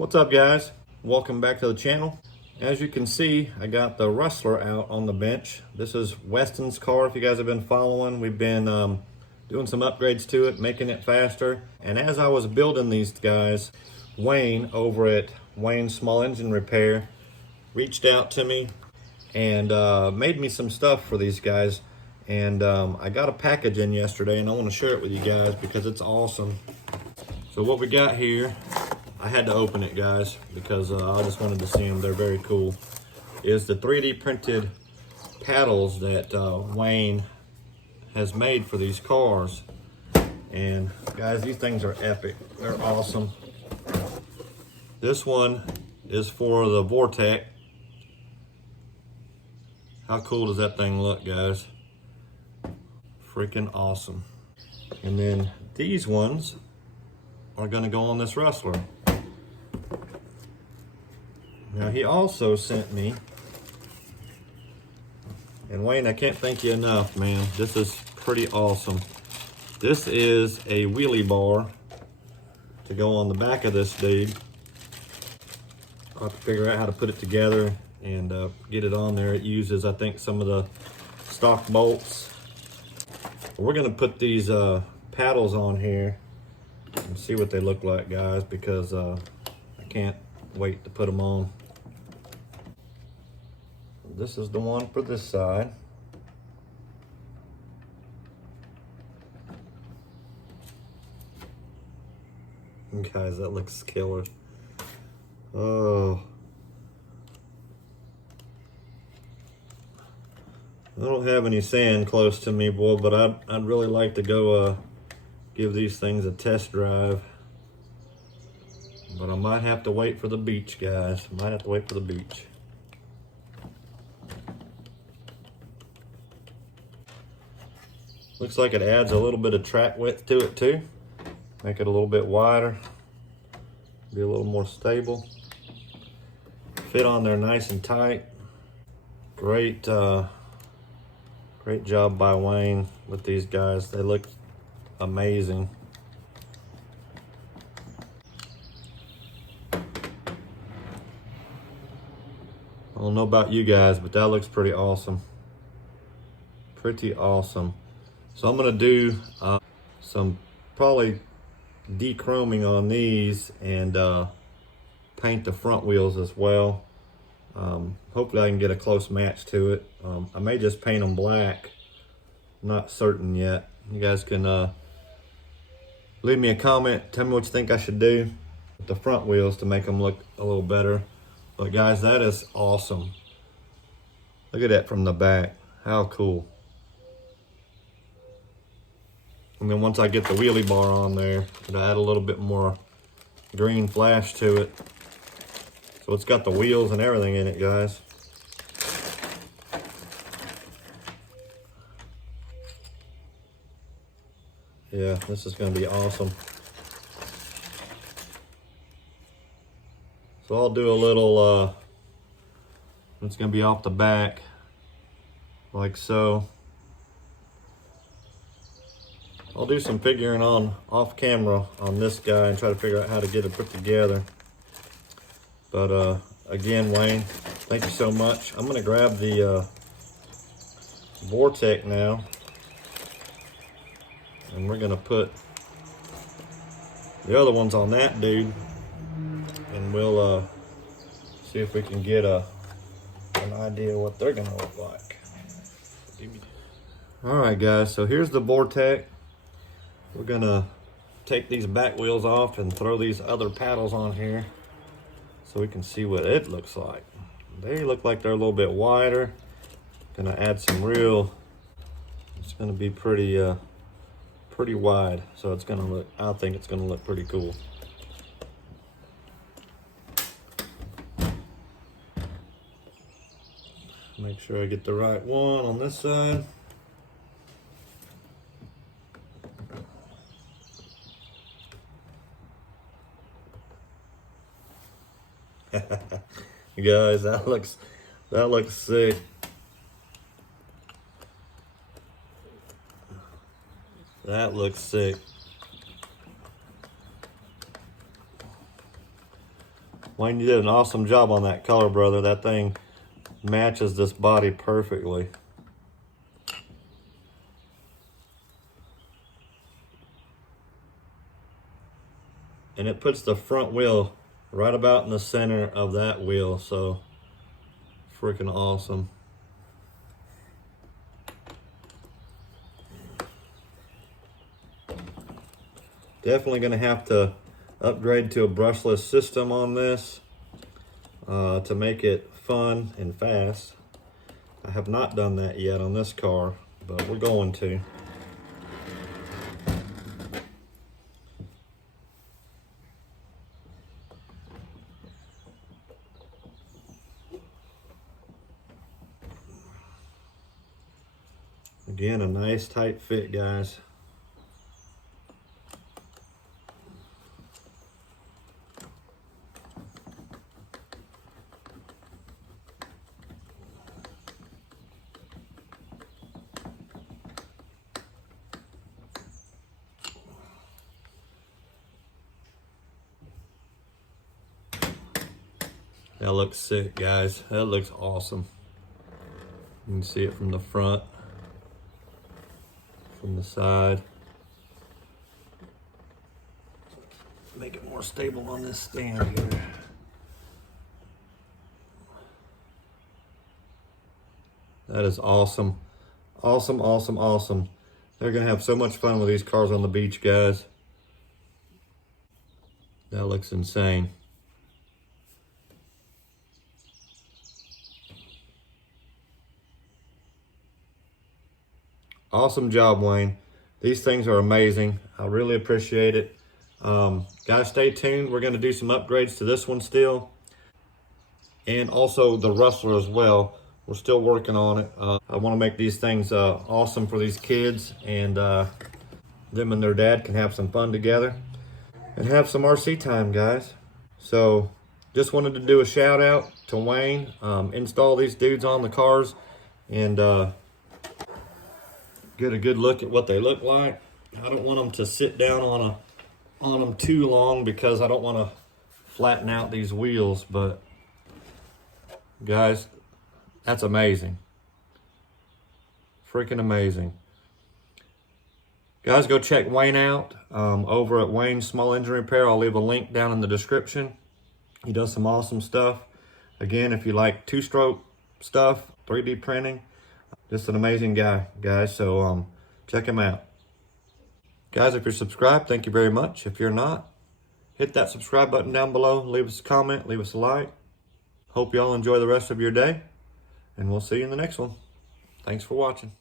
What's up, guys? Welcome back to the channel. As you can see, I got the Rustler out on the bench. This is Weston's car. If you guys have been following, we've been doing some upgrades to it, making it faster. And as I was building these guys, Wayne over at Wayne's Small Engine Repair reached out to me and made me some stuff for these guys. And I got a package in yesterday, and I want to share it with you guys because it's awesome. So what we got here, I had to open it, guys, because I just wanted to see them. They're very cool. Is the 3D printed paddles that Wayne has made for these cars. And guys, these things are epic. They're awesome. This one is for the Vortec. How cool does that thing look, guys? Freaking awesome. And then these ones are gonna go on this Rustler. Now he also sent me, and Wayne, I can't thank you enough, man. This is pretty awesome. This is a wheelie bar to go on the back of this dude. I'll have to figure out how to put it together and get it on there. It uses, I think, some of the stock bolts. We're gonna put these paddles on here and see what they look like, guys, because I can't wait to put them on. This is the one for this side. Guys, that looks killer. Oh. I don't have any sand close to me, boy, but I'd really like to go give these things a test drive. But I might have to wait for the beach, guys. I might have to wait for the beach. Looks like it adds a little bit of track width to it too. Make it a little bit wider. Be a little more stable. Fit on there nice and tight. Great, great job by Wayne with these guys. They look amazing. I don't know about you guys, but that looks pretty awesome. Pretty awesome. So I'm gonna do some probably dechroming on these and paint the front wheels as well. Hopefully I can get a close match to it. I may just paint them black. I'm not certain yet. You guys can leave me a comment. Tell me what you think I should do with the front wheels to make them look a little better. But guys, that is awesome. Look at that from the back. How cool. And then once I get the wheelie bar on there, it'll add a little bit more green flash to it. So it's got the wheels and everything in it, guys. Yeah, this is gonna be awesome. So I'll do a little, it's gonna be off the back, like so. I'll do some figuring on off camera on this guy and try to figure out how to get it put together. But again, Wayne, thank you so much. I'm gonna grab the Vortec now, and we're gonna put the other ones on that dude, and we'll see if we can get an idea what they're gonna look like. All right, guys, so here's the Vortec. We're gonna take these back wheels off and throw these other paddles on here so we can see what it looks like. They look like they're a little bit wider. Gonna add some real, it's gonna be pretty pretty wide. So it's gonna look, I think it's gonna look pretty cool. Make sure I get the right one on this side. Guys, that looks sick. That looks sick. Wayne, you did an awesome job on that color, brother. That thing matches this body perfectly. And it puts the front wheel right about in the center of that wheel, so freaking awesome. Definitely gonna have to upgrade to a brushless system on this to make it fun and fast. I have not done that yet on this car, but we're going to. Again, a nice tight fit, guys. That looks sick, guys. That looks awesome. You can see it from the front, from the side. Make it more stable on this stand here. That is awesome. Awesome, awesome, awesome. They're gonna have so much fun with these cars on the beach, guys. That looks insane. Awesome job, Wayne. These things are amazing. I really appreciate it. Guys, stay tuned. We're going to do some upgrades to this one still. And also the Rustler as well. We're still working on it. I want to make these things awesome for these kids. And them and their dad can have some fun together. And have some RC time, guys. So just wanted to do a shout out to Wayne. Install these dudes on the cars. And get a good look at what they look like. I don't want them to sit down on them too long because I don't want to flatten out these wheels, but guys, that's amazing. Freaking amazing. Guys, go check Wayne out over at Wayne's Small Engine Repair. I'll leave a link down in the description. He does some awesome stuff. Again, if you like two-stroke stuff, 3D printing, just an amazing guy, guys. So check him out. Guys, if you're subscribed, thank you very much. If you're not, hit that subscribe button down below. Leave us a comment, leave us a like. Hope y'all enjoy the rest of your day. And we'll see you in the next one. Thanks for watching.